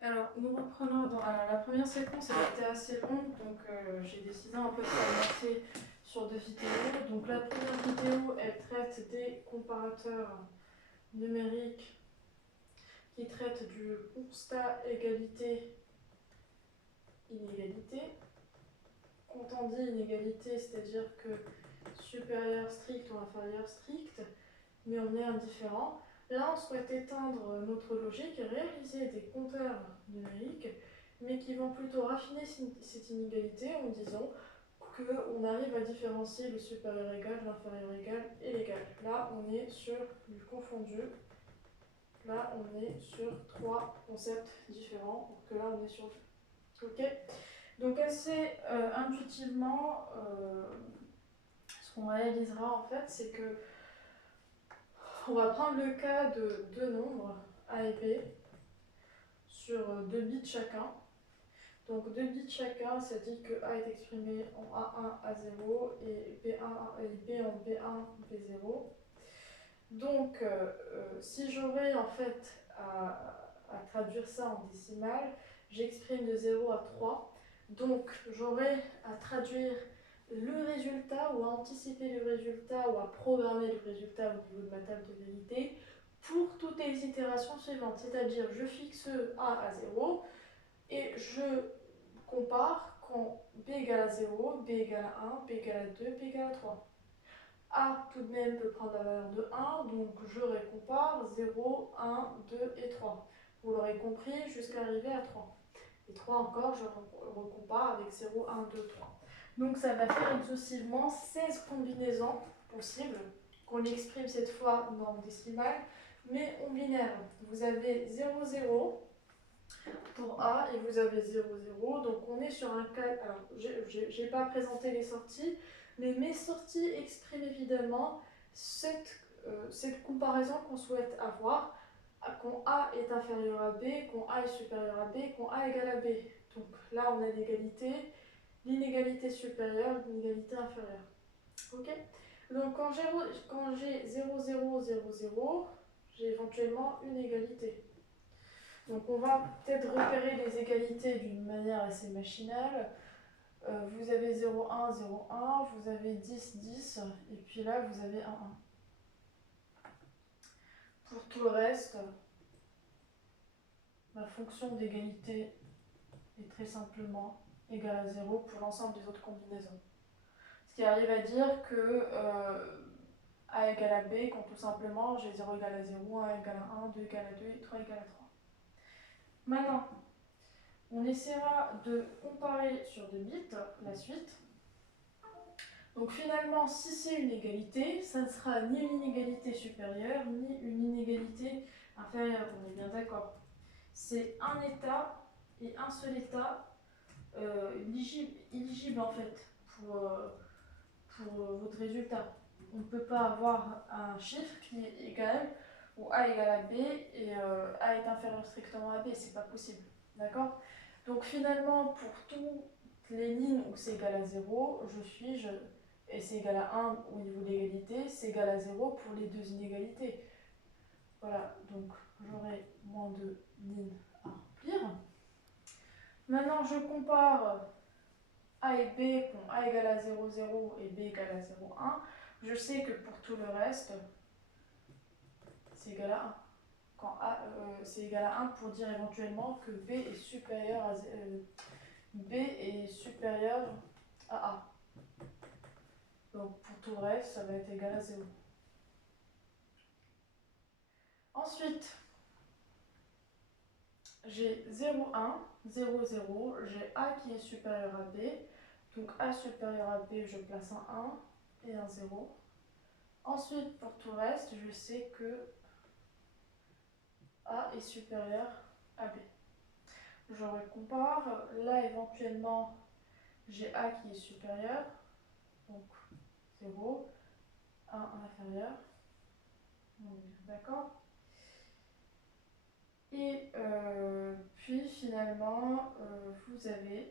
Alors, nous reprenons. Alors, la première séquence elle était assez longue, donc j'ai décidé un peu de commencer sur deux vidéos. Donc, la première vidéo, elle traite des comparateurs numériques qui traitent du constat égalité-inégalité. Quand on dit inégalité, c'est-à-dire que supérieur strict ou inférieur strict, mais on est indifférent. Là, on souhaite éteindre notre logique et réaliser des compteurs numériques, mais qui vont plutôt raffiner cette inégalité en disant qu'on arrive à différencier le supérieur égal, l'inférieur égal et l'égal. Là, on est sur du confondu. Là, on est sur trois concepts différents, alors que là, on est sur deux. Ok. Donc, assez intuitivement, ce qu'on réalisera en fait, c'est que on va prendre le cas de deux nombres, A et B, sur 2 bits chacun. Donc 2 bits chacun, ça dit que A est exprimé en A1, A0 et B1 et B en B1, B0. Donc si j'aurais en fait à traduire ça en décimale, j'exprime de 0 à 3. Donc j'aurais à traduire le résultat ou à anticiper le résultat ou à programmer le résultat au niveau de ma table de vérité pour toutes les itérations suivantes. C'est-à-dire je fixe A à 0 et je compare quand B égale à 0, B égale à 1, B égale à 2, B égale à 3. A tout de même peut prendre la valeur de 1, donc je récompare 0, 1, 2 et 3. Vous l'aurez compris jusqu'à arriver à 3. Et 3 encore, je recompare avec 0, 1, 2, 3. Donc ça va faire exhaustivement 16 combinaisons possibles, qu'on exprime cette fois non en décimale, mais en binaire. Vous avez 0, 0 pour A et vous avez 0, 0. Donc on est sur un cas. Alors, je n'ai pas présenté les sorties, mais mes sorties expriment évidemment cette comparaison qu'on souhaite avoir quand A est inférieur à B, quand A est supérieur à B, quand A égale à B. Donc là, on a l'égalité, l'inégalité supérieure, l'inégalité inférieure. Ok. Donc quand j'ai 0, 0, 0, 0, j'ai éventuellement une égalité. Donc on va peut-être repérer les égalités d'une manière assez machinale. Vous avez 0, 1, 0, 1, vous avez 10, 10, et puis là vous avez 1, 1. Pour tout le reste, la fonction d'égalité est très simplement égale à 0 pour l'ensemble des autres combinaisons. Ce qui arrive à dire que A égale à B quand tout simplement j'ai 0 égale à 0, 1 égale à 1, 2 égale à 2 et 3 égale à 3. Maintenant, on essaiera de comparer sur 2 bits la suite. Donc finalement, si c'est une égalité, ça ne sera ni une inégalité supérieure, ni une inégalité inférieure, on est bien d'accord. C'est un état et un seul état éligible en fait pour votre résultat. On ne peut pas avoir un chiffre qui est égal ou A égale à B et A est inférieur strictement à B, c'est pas possible. D'accord. Donc finalement, pour toutes les lignes où c'est égal à 0, et c'est égal à 1 au niveau de l'égalité, c'est égal à 0 pour les deux inégalités. Voilà, donc j'aurai moins de lignes à remplir. Maintenant, je compare A et B quand A égale à 0, 0 et B égale à 0, 1. Je sais que pour tout le reste, c'est égal à 1. C'est égal à 1 pour dire éventuellement que B est supérieur à, B est supérieur à A. Donc pour tout le reste, ça va être égal à 0. Ensuite, j'ai 0, 1, 0, 0, j'ai A qui est supérieur à B. Donc A supérieur à B, je place un 1 et un 0. Ensuite, pour tout le reste, je sais que A est supérieur à B. Je recompare. Là, éventuellement, j'ai A qui est supérieur. Donc 0, 1 inférieur. On est bien d'accord. Et puis finalement, vous avez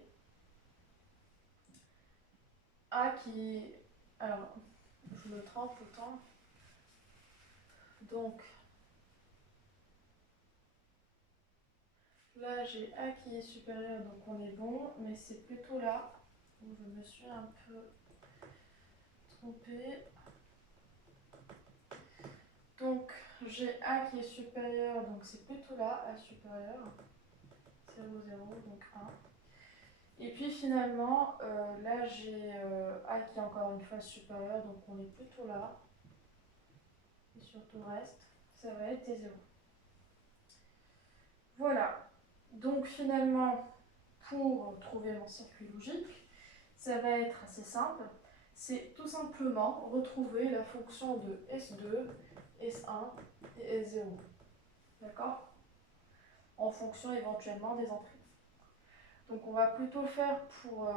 A qui... Alors, je me trompe tout le temps. Donc, Là, j'ai A qui est supérieur, donc on est bon, mais c'est plutôt là où je me suis un peu trompée. Donc, j'ai A qui est supérieur, donc c'est plutôt là, A supérieur. 0, 0, donc 1. Et puis finalement, là j'ai A qui est encore une fois supérieur, donc on est plutôt là. Et sur tout le reste, ça va être des 0. Voilà. Donc finalement, pour trouver mon circuit logique, ça va être assez simple. C'est tout simplement retrouver la fonction de S2, S1 et S0. D'accord? En fonction éventuellement des entrées. Donc on va plutôt faire pour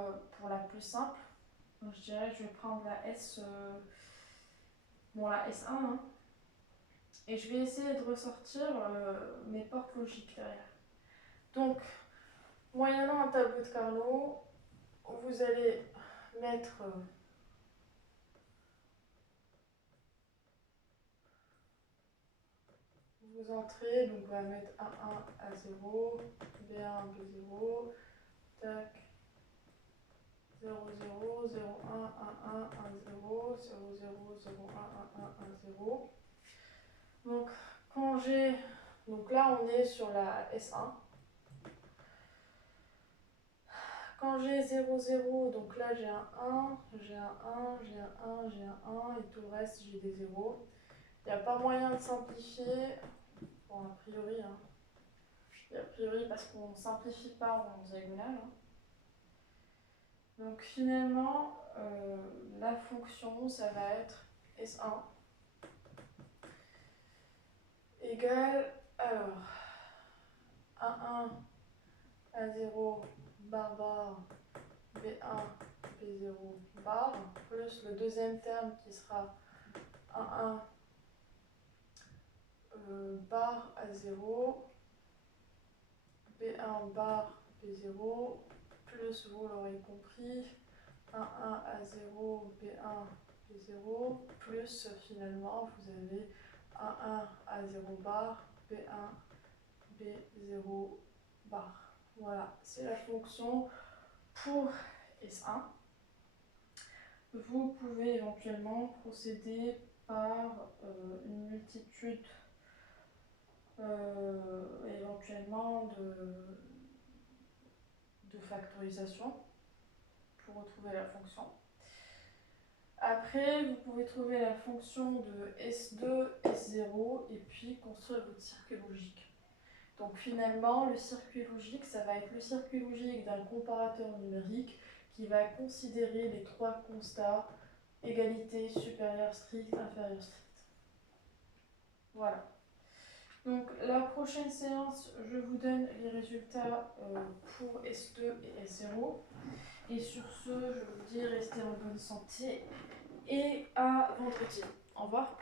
la plus simple. Donc je dirais que je vais prendre la la S1, hein, et je vais essayer de ressortir mes portes logiques derrière. Donc, moyennant un tableau de Carnot, vous allez mettre vos entrées. Donc on va mettre A1, A0, B1, B0, tac, 0, 0, 0, 1, 1, 1, 1, 0, 0, 0, 0, 1, 1, 1, 1, 0. Donc, donc là, on est sur la S1. Quand j'ai 0, 0, donc là j'ai un 1, j'ai un 1, j'ai un 1, j'ai un 1, et tout le reste j'ai des 0. Il n'y a pas moyen de simplifier. Bon, a priori, hein. A priori parce qu'on ne simplifie pas en diagonale. Hein. Donc finalement, la fonction, ça va être S1 égale, alors, 1, 1, A0, bar, bar, B1, B0, bar, plus le deuxième terme qui sera 1, 1, bar A0, B1 bar B0, plus, vous l'aurez compris, 1, 1 A0, B1 B0, plus finalement vous avez 1, 1 A0 bar, B1 B0 bar. Voilà, c'est la fonction pour S1. Vous pouvez éventuellement procéder par une multitude éventuellement de factorisation pour retrouver la fonction. Après, vous pouvez trouver la fonction de S2, S0 et puis construire votre circuit logique. Donc finalement, le circuit logique, ça va être le circuit logique d'un comparateur numérique qui va considérer les trois constats: égalité, supérieur strict, inférieur strict. Voilà. Donc la prochaine séance, je vous donne les résultats pour S2 et S0. Et sur ce, je vous dis restez en bonne santé et à vendredi. Au revoir.